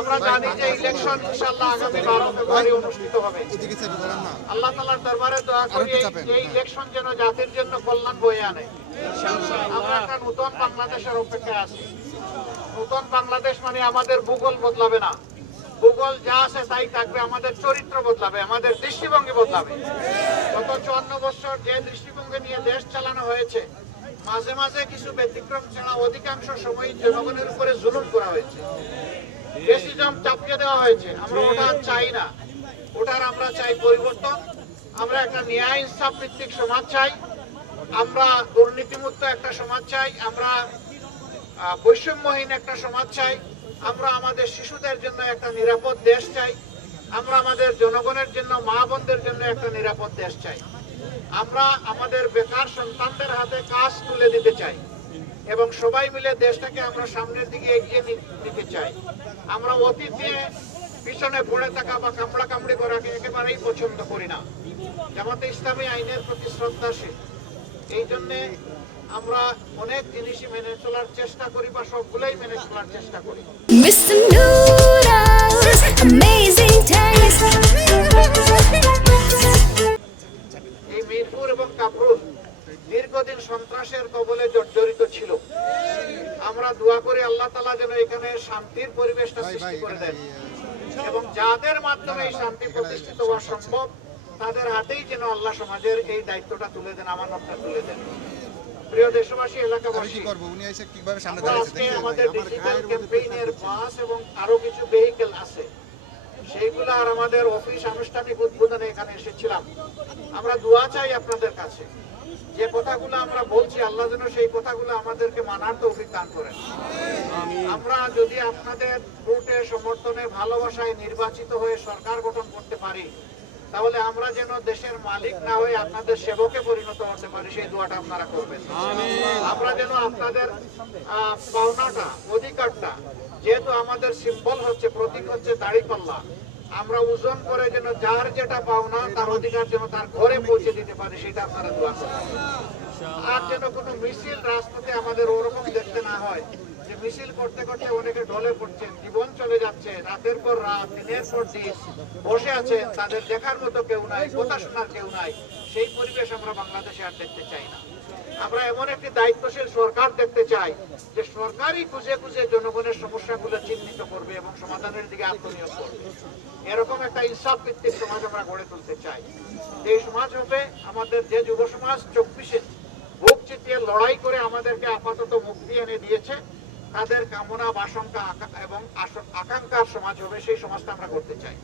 আমরা জানি যে ইলেকশন ইনশাআল্লাহ আগামী 12 ফেব্রুয়ারি অনুষ্ঠিত হবে। আল্লাহ তাআলার দরবারে দোয়া করি এই ইলেকশন যেন জাতির জন্য কল্যাণ বয়ে আনে। আমরা একটা নতুন বাংলাদেশের অপেক্ষায় আছি। নতুন বাংলাদেশ মানে আমাদের ভূগোল বদলাবে না, ভূগোল যা আছে তাই থাকবে, আমাদের চরিত্র বদলাবে, আমাদের দৃষ্টিভঙ্গি বদলাবে। গত 54 বছর যে দৃষ্টিভঙ্গি নিয়ে দেশ চালানো হয়েছে, মাঝে মাঝে কিছু ব্যতিক্রম ছাড়া অধিকাংশ সময় জনগণের উপরে জুলুম করা হয়েছে, ফ্যাসিজম চাপিয়ে দেওয়া হয়েছে। আমরা ওটা চাই না, ওটার আমরা চাই পরিবর্তন। আমরা একটা ন্যায় ইনসাফ ভিত্তিক সমাজ চাই, আমরা দুর্নীতিমুক্ত একটা সমাজ চাই, আমরা বৈষম্যহীন একটা সমাজ চাই, আমরা আমাদের শিশুদের জন্য একটা নিরাপদ দেশ চাই, আমরা আমাদের জনগণের জন্য, মা বোনদের জন্য একটা নিরাপদ দেশ চাই। আমরা আমাদের বেকার সন্তানদের হাতে কাজ তুলে দিতে চাই এবং সবাই মিলে দেশটাকে আমরা সামনের দিকে এগিয়ে নিতে চাই। আমরা অতীতে পিছনে পড়ে থাকা বা কামড়া কামড়ি করাকে একেবারেই পছন্দ করি না। জামাতে ইসলামী আইনের প্রতি শ্রদ্ধাশীল, এই জন্যে আমরা অনেক জিনিসই মেনে চলার চেষ্টা করি বা সবগুলোই মেনে চলার চেষ্টা করি। এই মিরপুর এবং কামরুল দীর্ঘদিন সন্ত্রাসের কবলে জর্জরিত ছিল। আমরা দোয়া করি আল্লাহ তাআলা যেন এখানে শান্তির পরিবেশটা সৃষ্টি করে দেন এবং যাদের মাধ্যমে এই শান্তি প্রতিষ্ঠিত হওয়া সম্ভব তাদের হাতেই যেন আল্লাহ সমাজের এই দায়িত্বটা তুলে দেন, আমানতটা তুলে দেন। প্রিয় দেশবাসী, এলাকাবাসী, আজকে আমাদের ডিজিটাল ক্যাম্পেইনের বাস এবং আরো কিছু ভেহিকেল আছে, সেইগুলো আর আমাদের অফিস আনুষ্ঠানিক উদ্বোধনে এখানে এসেছিলাম। আমরা দোয়া চাই আপনাদের কাছে, যে কথাগুলো আমরা বলছি আল্লাহ যেন সেই কথাগুলো আমাদেরকে মানার তৌফিক দান করেন। আমরা যদি আপনাদের ভোটে, সমর্থনে, ভালোবাসায় নির্বাচিত হয়ে সরকার গঠন করতে পারি, তাহলে আমরা যেন দেশের মালিক না হয়ে আপনাদের সেবকে পরিণত হতে পারি, সেই দোয়াটা আপনারা করবেন। আমরা যেন আপনাদের পাওনাটা, অধিকারটা, যেহেতু আমাদের সিম্বল হচ্ছে, প্রতীক হচ্ছে দাড়িপাল্লা, আমরা ওজন করে যেন যার যেটা পাওনা তার অধিকার যেন তার ঘরে পৌঁছে দিতে পারে, সেটা আপনারা দোয়া করবেন। আর যেন কোনো মিছিল রাজপথে আমাদের ওরকম দেখতে না হয় যে মিছিল করতে করতে অনেকে ঢলে পড়ছেন, জীবন চলে যাচ্ছে, রাতের পর রাত, দিনের পর দিন বসে আছেন, তাদের দেখার মতো কেউ নাই, কথা শোনার কেউ নাই। সেই পরিবেশ আমরা বাংলাদেশে আর দেখতে চাই না। আমরা এমন একটি দায়িত্বশীল সরকার দেখতে চাই যে সরকারই খুঁজে খুঁজে জনগণের সমস্যাগুলো চিহ্নিত করবে এবং সমাধানের দিকে আত্মনিয়োগ করবে। এরকম একটা ইনসাফ ভিত্তিক সমাজ আমরা গড়ে তুলতে চাই। এই সমাজ হবে আমাদের যে যুব সমাজ 24-এ বুক চিতিয়ে লড়াই করে আমাদেরকে আপাতত মুক্তি এনে দিয়েছে, তাদের কামনা, বাসনা এবং আকাঙ্ক্ষার সমাজ হবে, সেই সমাজটা আমরা করতে চাই।